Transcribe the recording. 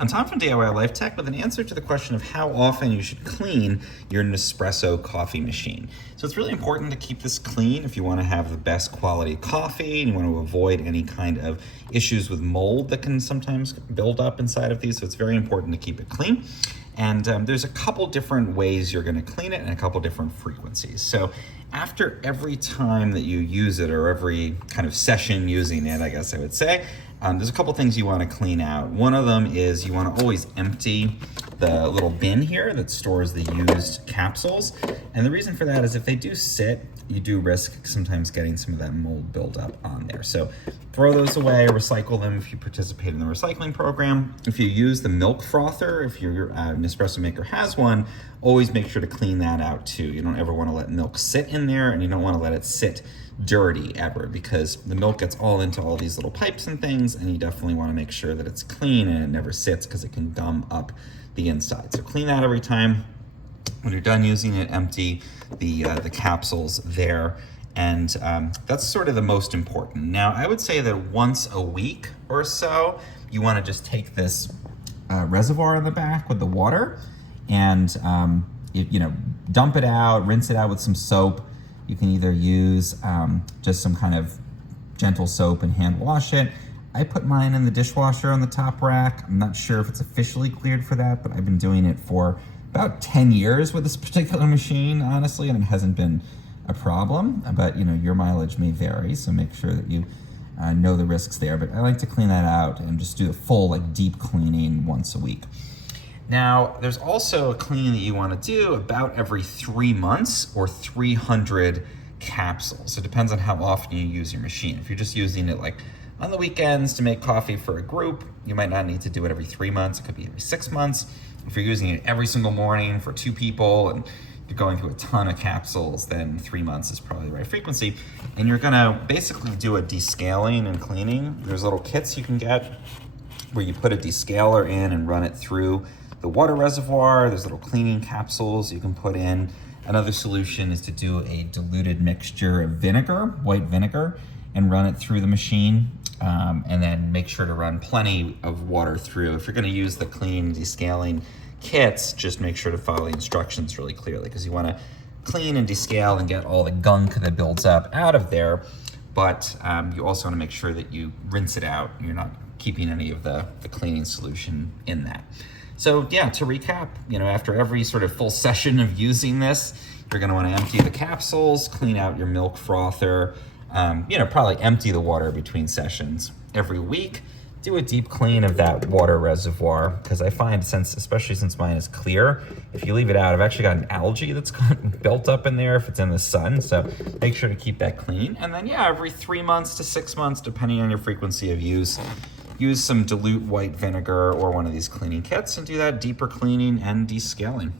I'm Tom from DIY Life Tech with an answer to the question of how often you should clean your Nespresso coffee machine. So it's really important to keep this clean if you want to have the best quality coffee and you want to avoid any kind of issues with mold that can sometimes build up inside of these. So it's very important to keep it clean. And there's a couple different ways you're going to clean it and a couple different frequencies. So after every time that you use it, or every kind of session using it, I guess I would say, there's a couple things you want to clean out. One of them is you want to always empty the little bin here that stores the used capsules. And the reason for that is if they do sit, you do risk sometimes getting some of that mold buildup on there. So throw those away, recycle them if you participate in the recycling program. If you use the milk frother, if your Nespresso maker has one, always make sure to clean that out too. You don't ever want to let milk sit in there, and you don't want to let it sit dirty ever, because the milk gets all into all these little pipes and things, and you definitely want to make sure that it's clean and it never sits, because it can gum up the inside. So clean that every time. When you're done using it, empty the capsules there, and that's sort of the most important. Now, I would say that once a week or so, you want to just take this reservoir in the back with the water and dump it out, rinse it out with some soap. You can either use just some kind of gentle soap and hand wash it. I put mine in the dishwasher on the top rack. I'm not sure if it's officially cleared for that, but I've been doing it for about 10 years with this particular machine, honestly, and it hasn't been a problem. But your mileage may vary, so make sure that you know the risks there. But I like to clean that out and just do the full deep cleaning once a week. Now, there's also a clean that you want to do about every 3 months or 300 capsules. So it depends on how often you use your machine. If you're just using it on the weekends to make coffee for a group, you might not need to do it every 3 months. It could be every 6 months. If you're using it every single morning for 2 people and you're going through a ton of capsules, then 3 months is probably the right frequency. And you're gonna basically do a descaling and cleaning. There's little kits you can get where you put a descaler in and run it through the water reservoir. There's little cleaning capsules you can put in. Another solution is to do a diluted mixture of vinegar, white vinegar, and run it through the machine. And then make sure to run plenty of water through. If you're going to use the clean descaling kits, just make sure to follow the instructions really clearly, because you want to clean and descale and get all the gunk that builds up out of there. But you also want to make sure that you rinse it out. You're not keeping any of the cleaning solution in that. So yeah, to recap, after every sort of full session of using this, you're going to want to empty the capsules, clean out your milk frother, probably empty the water between sessions. Every week, do a deep clean of that water reservoir, because I find, especially since mine is clear, if you leave it out, I've actually got an algae that's gotten built up in there if it's in the sun. So make sure to keep that clean. And then every 3 months to 6 months, depending on your frequency of use some dilute white vinegar or one of these cleaning kits and do that deeper cleaning and descaling.